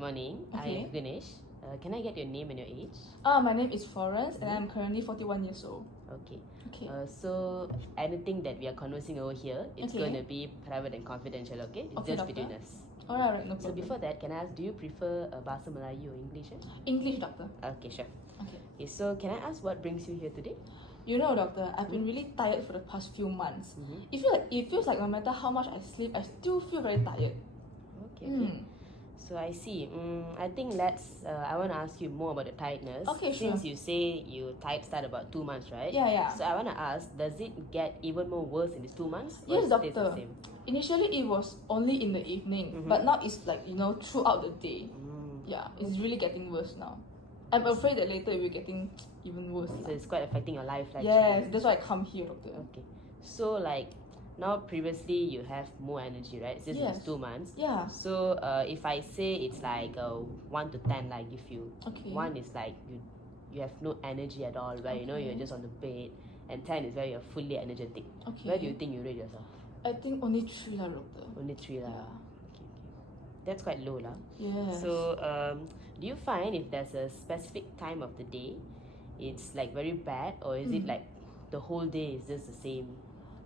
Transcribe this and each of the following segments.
morning. Okay. I'm Ganesh. Can I get your name and your age? My name is Florence and I'm currently 41 years old. Okay. Okay. So anything that we are conversing over here, it's Okay. going to be private and confidential, okay? It's Okay, just doctor. between us. Alright, no problem. So before that, can I ask, do you prefer Bahasa Melayu or English? English, doctor. Okay, sure. Okay. So can I ask what brings you here today? You know, doctor, I've been really tired for the past few months. It feels like no matter how much I sleep, I still feel very tired. Okay. So I see. I think I want to ask you more about the tiredness. Okay, sure. Since you say you tired start about 2 months, right? Yeah. So I want to ask, does it get even more worse in these 2 months? Or Yes, it stays the doctor. same? Initially, it was only in the evening, but now it's like, throughout the day. Yeah, it's really getting worse now. I'm afraid that later it will getting even worse. So it's quite affecting your life, like. Yes, that's why I come here, doctor. Okay. So like now previously you have more energy, right? Since Yes. it's 2 months. Yeah. So if I say it's like 1 to 10, like if you Okay. 1 is like you have no energy at all, where Okay. you're just on the bed, and 10 is where you're fully energetic. Okay. Where do you think you rate yourself? I think only 3 lah, doctor. Only 3 lah. Yeah. Okay. That's quite low lah. Yes. So do you find if there's a specific time of the day, it's like very bad, or is it like the whole day is just the same?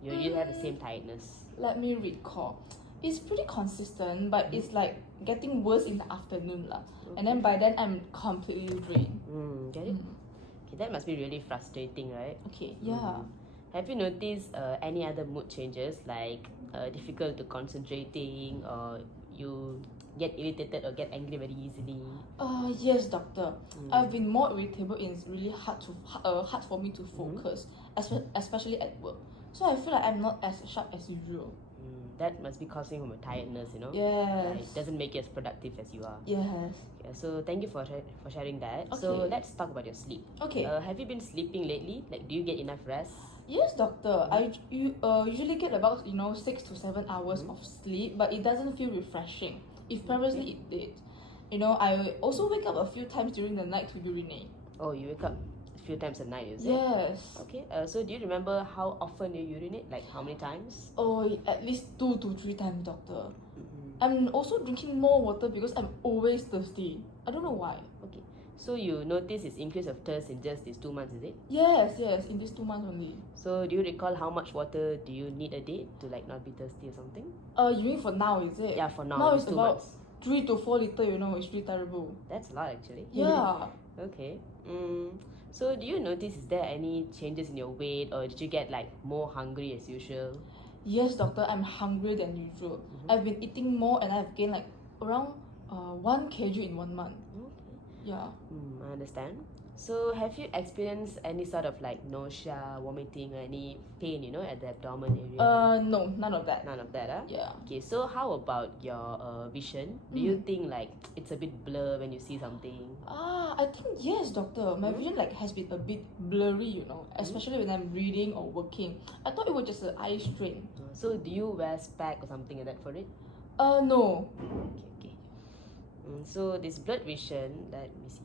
You have the same tiredness. Let me recall. It's pretty consistent, but it's like getting worse in the afternoon lah. And then by then I'm completely drained. Get it? Okay, that must be really frustrating, right? Okay, yeah. Have you noticed any other mood changes, like difficult to concentrating, or you get irritated or get angry very easily? Yes, doctor. I've been more irritable and it's really hard for me to focus, especially at work. So I feel like I'm not as sharp as usual. That must be causing from a tiredness, Yes. It doesn't make you as productive as you are. Yes. Yeah, so thank you for sharing that. Okay. So let's talk about your sleep. Okay. Have you been sleeping lately? Like, do you get enough rest? Yes, doctor. I usually get about 6 to 7 hours of sleep, but it doesn't feel refreshing. If previously it did. I also wake up a few times during the night to urinate. Oh, you wake up a few times a night, is it? Yes. Okay. So do you remember how often you urinate? Like how many times? Oh, at least 2 to 3 times, doctor. I'm also drinking more water because I'm always thirsty. I don't know why. Okay. So you notice this increase of thirst in just these 2 months, is it? Yes, in these 2 months only. So do you recall how much water do you need a day to like not be thirsty or something? You mean for now, is it? Yeah, for now. Now these it's 2 about months. 3 to 4 liters, it's really terrible. That's a lot actually. Yeah. Okay. So do you notice, is there any changes in your weight, or did you get like more hungry as usual? Yes, doctor, I'm hungrier than usual. I've been eating more and I've gained like around 1 kg in 1 month. Okay. Yeah. I understand. So have you experienced any sort of like nausea, vomiting, or any pain, at the abdomen area? No, none of that. None of that, huh? Yeah. Okay, so how about your vision? Do you think like it's a bit blur when you see something? I think yes, doctor. My vision has been a bit blurry, especially when I'm reading or working. I thought it was just an eye strain. So do you wear spec or something like that for it? No. Okay. So this blurred vision, let me see.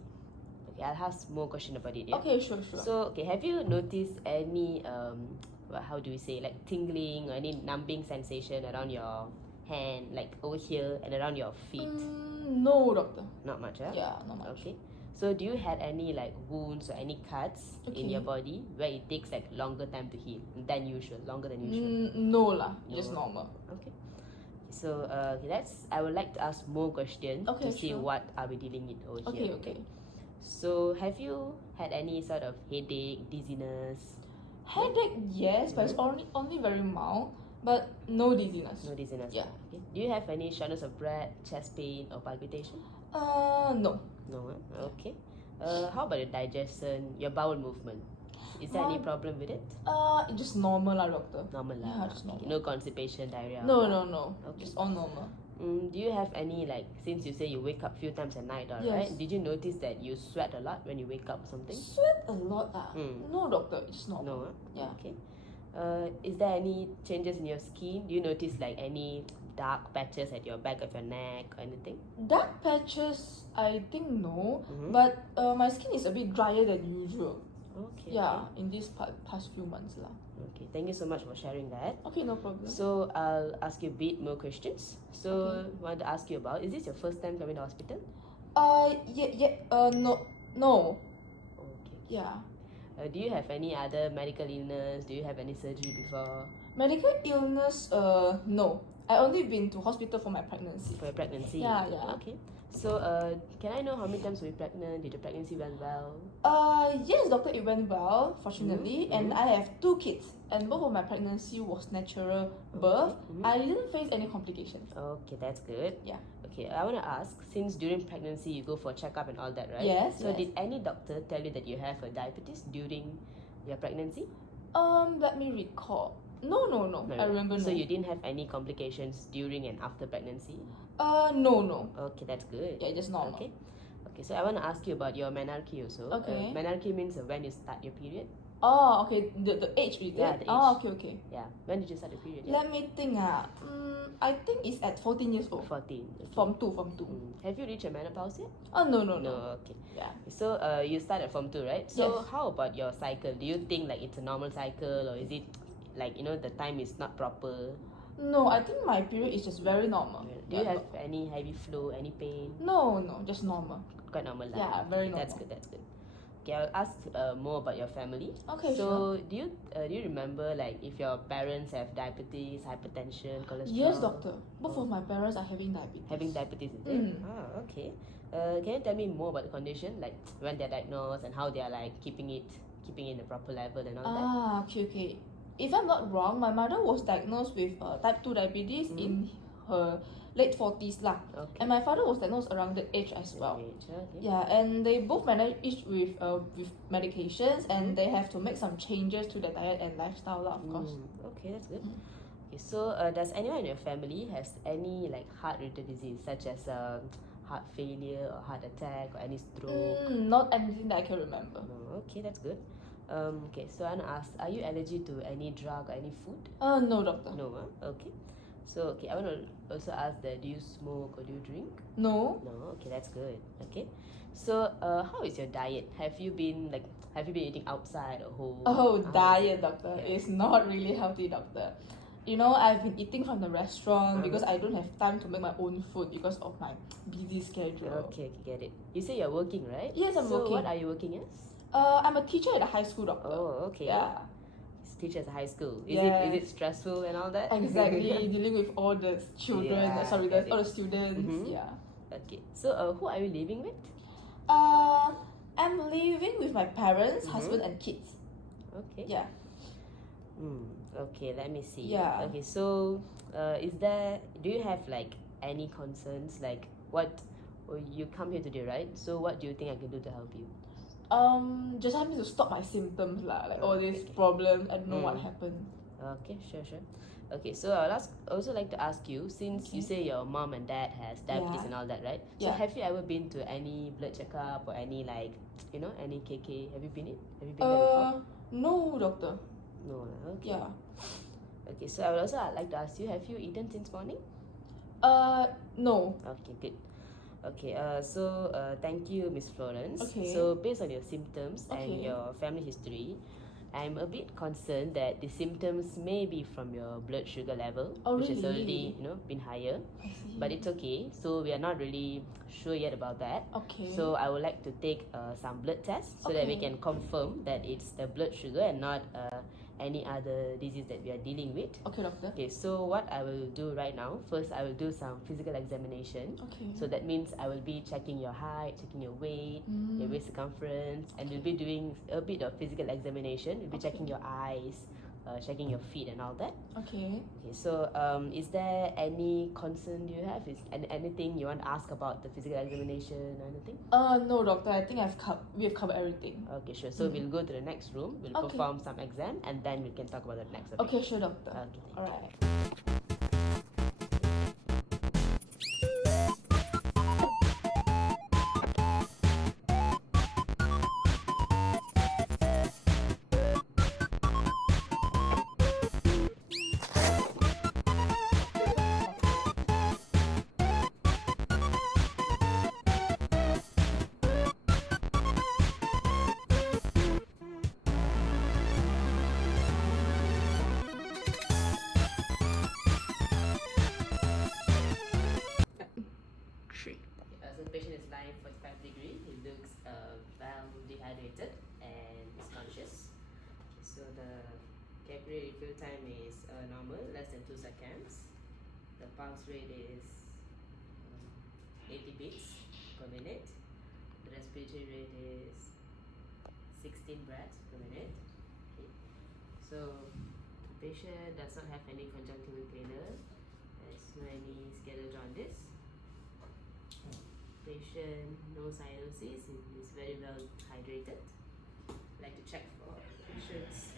Okay, I'll ask more question about it. Yeah? Okay, sure. So have you noticed any how do we say, like tingling or any numbing sensation around your hand, like over here and around your feet? No, doctor. Not much, huh? Yeah, not much. Okay. So do you had any like wounds or any cuts in your body where it takes like longer time to heal than usual, longer than usual? No lah, just normal. Okay. So I would like to ask more questions to see what are we dealing with over here. Okay. So have you had any sort of headache, dizziness? Headache, yes, but it's only very mild, but no dizziness. No dizziness. Yeah. Okay. Do you have any shortness of breath, chest pain, or palpitation? No. No. Okay. How about your digestion, your bowel movement? Is there any problem with it? Just normal lah, doctor. Normal lah. Yeah, just normal. No constipation, diarrhea. No. Okay. Just all normal. Do you have any, like, since you say you wake up few times a night, alright? Yes. Did you notice that you sweat a lot when you wake up or something? Sweat a lot No, doctor, it's normal. No, huh? Yeah. Okay. Is there any changes in your skin? Do you notice like any dark patches at your back of your neck or anything? Dark patches, I think no. But my skin is a bit drier than usual. Okay. Yeah, in these past few months lah. Okay. Thank you so much for sharing that. Okay, no problem. So I'll ask you a bit more questions. So I want to ask you about, is this your first time coming to hospital? No. Okay. Yeah. Do you have any other medical illness? Do you have any surgery before? Medical illness, no. I only been to hospital for my pregnancy. For your pregnancy? Yeah, yeah. Okay. So can I know how many times were you pregnant? Did the pregnancy went well? Yes, doctor, it went well, fortunately. And I have 2 kids. And both of my pregnancy was natural birth. I didn't face any complications. Okay, that's good. Yeah. Okay, I want to ask, since during pregnancy you go for checkup and all that, right? Yes, So yes. did any doctor tell you that you have a diabetes during your pregnancy? Let me recall. No. I remember no. So you didn't have any complications during and after pregnancy? No. Okay, that's good. Yeah, just normal. Okay. Okay, so I want to ask you about your menarche also. Okay. Menarche means when you start your period. Oh, okay. The age is Yeah, it? the Oh, age. okay. Yeah. When did you start the period? Let me think. I think it's at 14 years old. 14. Okay. Form 2. Have you reached your menopause yet? Oh, no. No. Okay. Yeah. So you start at Form 2, right? So Yes. how about your cycle? Do you think like it's a normal cycle, or is it like the time is not proper? No, I think my period is just very normal. Do you have any heavy flow, any pain? No, just normal. Quite normal. Yeah, very normal. That's good. Okay, I'll ask more about your family. Okay, so do you remember like if your parents have diabetes, hypertension, cholesterol? Yes, doctor. Both of my parents are having diabetes. Having diabetes, is it? Ah, okay. Can you tell me more about the condition, like when they're diagnosed and how they are like keeping it in a proper level and all that? Ah, okay. If I'm not wrong, my mother was diagnosed with type 2 diabetes in her late 40s lah. Okay. And my father was diagnosed around that age as well. Okay. Yeah, and they both managed with medications, and they have to make some changes to their diet and lifestyle lah, of course. Okay, that's good. Okay, so does anyone in your family has any like heart-related disease such as heart failure or heart attack or any stroke? Not anything that I can remember. No. Okay, that's good. Okay, so I want to ask, are you allergic to any drug or any food? No, doctor. No, okay. So, okay, I want to also ask that, do you smoke or do you drink? No. No, okay, that's good. Okay. So, how is your diet? Have you been eating outside or home? Oh, diet, doctor. Okay. It's not really healthy, doctor. I've been eating from the restaurant because I don't have time to make my own food because of my busy schedule. Okay, get it. You say you're working, right? Yes, I'm so working. What are you working as? I'm a teacher at a high school, doctor. Oh, okay. Yeah. Teacher at a high school. Is Yes. it stressful and all that? Exactly, dealing with all the children, Yeah, all the students. Yeah. Okay. So, who are you living with? I'm living with my parents, husband, and kids. Okay. Yeah. Okay, let me see. Yeah. Okay, so do you have like any concerns, like you come here today, right? So what do you think I can do to help you? Just help me to stop my symptoms lah, like all these problems. I don't know what happened. Okay, sure. Okay, so I'll also like to ask you, since you say your mom and dad has diabetes and all that, right? So Yeah. have you ever been to any blood checkup or any like any KK? Have you been there before? No, doctor. No. Okay. Yeah. Okay, so I would also like to ask you, have you eaten since morning? No. Okay, good. Okay, so thank you, Miss Florence. Okay. So based on your symptoms and Okay. your family history, I'm a bit concerned that the symptoms may be from your blood sugar level, Oh, which has really? already been higher. I see. But it's okay. So we are not really sure yet about that. Okay. So I would like to take some blood tests so that we Okay. can confirm that it's the blood sugar and not any other disease that we are dealing with. Okay, doctor. Okay, so what I will do right now, first I will do some physical examination. Okay. So that means I will be checking your height, checking your weight, your waist circumference, and we'll be doing a bit of physical examination. We'll be checking your eyes, checking your feet and all that. Okay. Okay, so is there any concern you have? Is anything you want to ask about the physical examination or anything? No, doctor. I think we have covered everything. Okay, sure. So we'll go to the next room. We'll Okay. perform some exam and then we can talk about the next. Okay, sure, doctor. Okay. All right. baseline 45 degree. He looks well dehydrated and is conscious. So the capillary refill time is normal, less than 2 seconds. The pulse rate is 80 beats per minute. The respiratory rate is 16 breaths per minute. Okay. So the patient does not have any conjunctival failure. There's no any scheduled jaundice. Patient no cyanosis, is very well hydrated. I'd like to check for patient's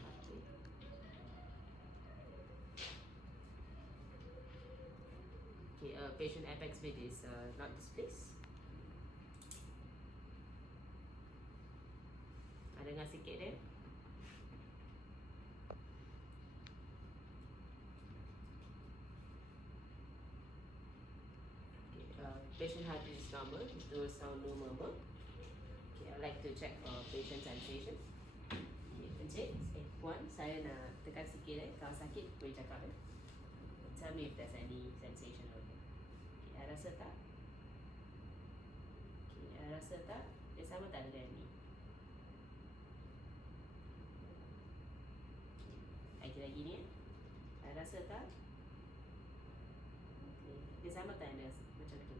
heartbeat. Okay, patient apex beat is not displaced. Ada dengar sikit dia? Patient heartbeat is normal, his no sound, no murmur. Okay, I'd like to check for patient sensation. Okay, Encik, Puan, saya nak tekan sikit kalau sakit boleh cakap Tell me if there's any sensation over here. Okay, rasa tak? Okay, rasa tak? Dia sama tak dengan ni? Lagi ni rasa tak? Okay, dia sama tak dengan macam tu?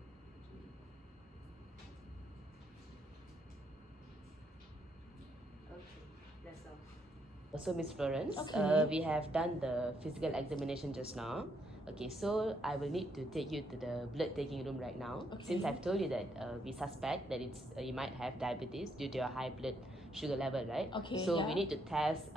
That's all. So Miss Florence, we have done the physical examination just now. Okay, so I will need to take you to the blood taking room right now. Since I've told you that we suspect that it's you might have diabetes due to your high blood sugar level, right? Okay. So we need to test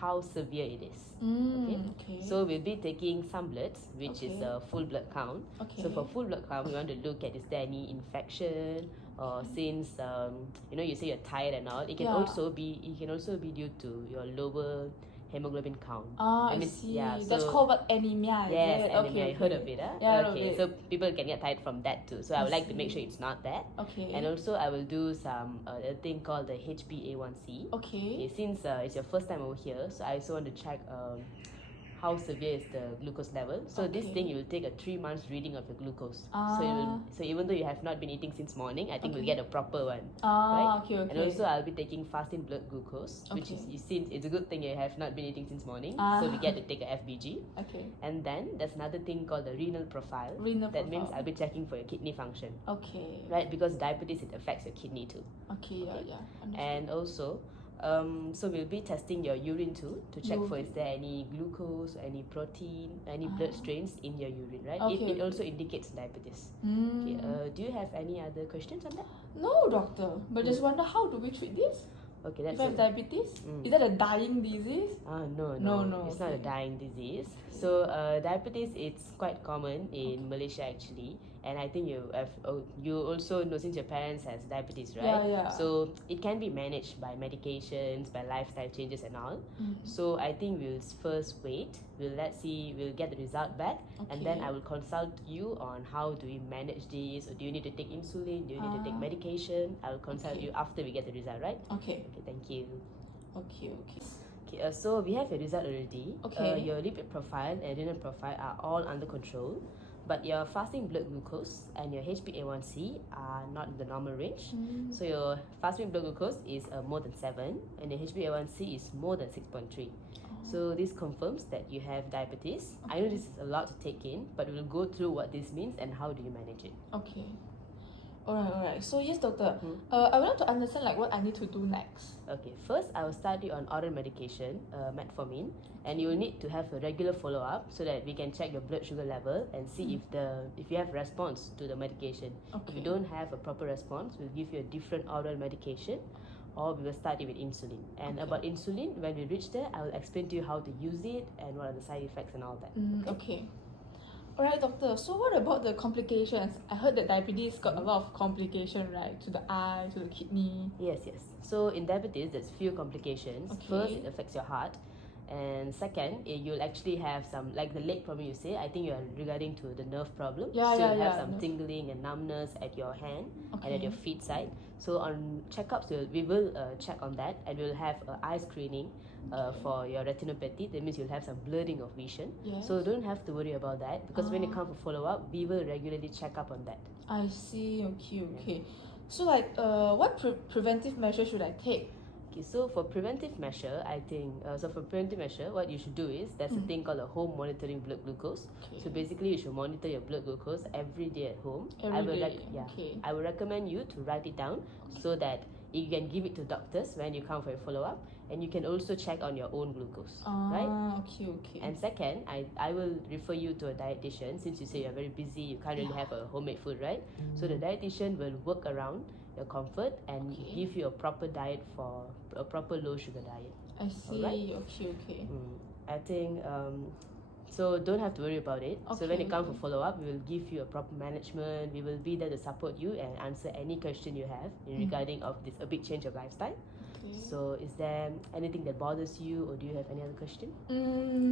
how severe it is. Okay. So we'll be taking some bloods, which is a full blood count. So for full blood count, we want to look at is there any infection, or since you say you're tired and all, it can also be due to your lower hemoglobin count. I see. That's called what, anemia. Yes, anemia. I heard of it. Yeah, okay. So people can get tired from that too. So I would like to make sure it's not that. Okay. And also I will do some a thing called the HbA1c. Okay. Since it's your first time over here, so I also want to check how severe is the glucose level. So this thing, you will take a 3 months reading of your glucose. So even though you have not been eating since morning, I think we'll get a proper one. Right? Okay. And also I'll be taking fasting blood glucose, which is, it's a good thing you have not been eating since morning. So we get to take a FBG. Okay. And then there's another thing called the renal profile. That means I'll be checking for your kidney function. Okay. Right, because diabetes, it affects your kidney too. Okay. Yeah. And also so we'll be testing your urine too to check for is there any glucose, any protein, any blood strains in your urine, right? It also indicates diabetes. Okay, do you have any other questions on that? No, doctor. But just wonder, how do we treat this? Okay, that's if I have diabetes, is that a dying disease? No, it's not a dying disease. So diabetes, it's quite common in Malaysia actually, and I think you also know since your parents has diabetes, right? Yeah. So it can be managed by medications, by lifestyle changes and all. So I think we'll first wait. We'll get the result back, and then I will consult you on how do we manage this, or do you need to take insulin, do you need to take medication? I will consult you after we get the result, right? Okay, thank you. Okay. So we have your result already. Okay. Your lipid profile and renal profile are all under control, but your fasting blood glucose and your HbA1c are not in the normal range. So your fasting blood glucose is more than 7, and your HbA1c is more than 6.3. So this confirms that you have diabetes. I know this is a lot to take in, but we'll go through what this means and how do you manage it. Okay. Alright. So yes, doctor. I would like to understand what I need to do next. Okay. First, I will start you on oral medication, metformin, and you will need to have a regular follow-up so that we can check your blood sugar level and see if you have response to the medication. If you don't have a proper response, we'll give you a different oral medication, or we will start you with insulin. And about insulin, when we reach there, I will explain to you how to use it and what are the side effects and all that. Okay. Alright, doctor. So what about the complications? I heard that diabetes got a lot of complications, right? To the eye, to the kidney. Yes. So in diabetes, there's few complications. First, it affects your heart. And second, you'll actually have some, like the leg problem you say, I think you're regarding to the nerve problem. Yeah, so yeah, you'll have yeah, some nerve. tingling and numbness at your hand and at Okay. your feet side. So on checkups, we will check on that, and we'll have eye screening for your retinopathy. That means you'll have some blurring of vision. Yes. So don't have to worry about that, because when it comes for follow-up, we will regularly check up on that. I see. Okay. So like, what preventive measures should I take? Okay, so for preventive measure, I think, what you should do is, there's a thing called a home monitoring blood glucose. Okay. So basically, you should monitor your blood glucose every day at home. Every day. Okay. I would recommend you to write it down so that you can give it to doctors when you come for a follow-up, and you can also check on your own glucose, right? Okay. And second, I will refer you to a dietitian, since you say you're very busy, you can't really have a homemade food, right? So the dietitian will work around your comfort and give you a proper diet, for a proper low sugar diet. I see. Alright? Okay. I think so don't have to worry about it. So when Okay, it comes for follow-up, we will give you a proper management. We will be there to support you and answer any question you have regarding of this a big change of lifestyle. Okay. So is there anything that bothers you, or do you have any other question?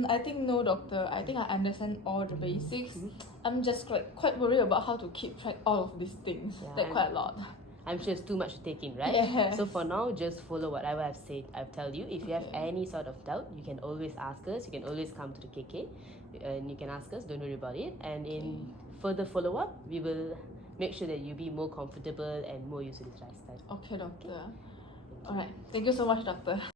I think no, doctor. I think I understand all the basics. I'm just like quite worried about how to keep track all of these things. Yeah, That's quite a lot. I'm sure it's too much to take in, right? Yes. So for now, just follow whatever I've said. I've tell you. If you have any sort of doubt, you can always ask us. You can always come to the KK, and you can ask us. Don't worry about it. And in further follow-up, we will make sure that you be more comfortable and more used to this lifestyle. Okay, doctor. Alright. Thank you so much, doctor.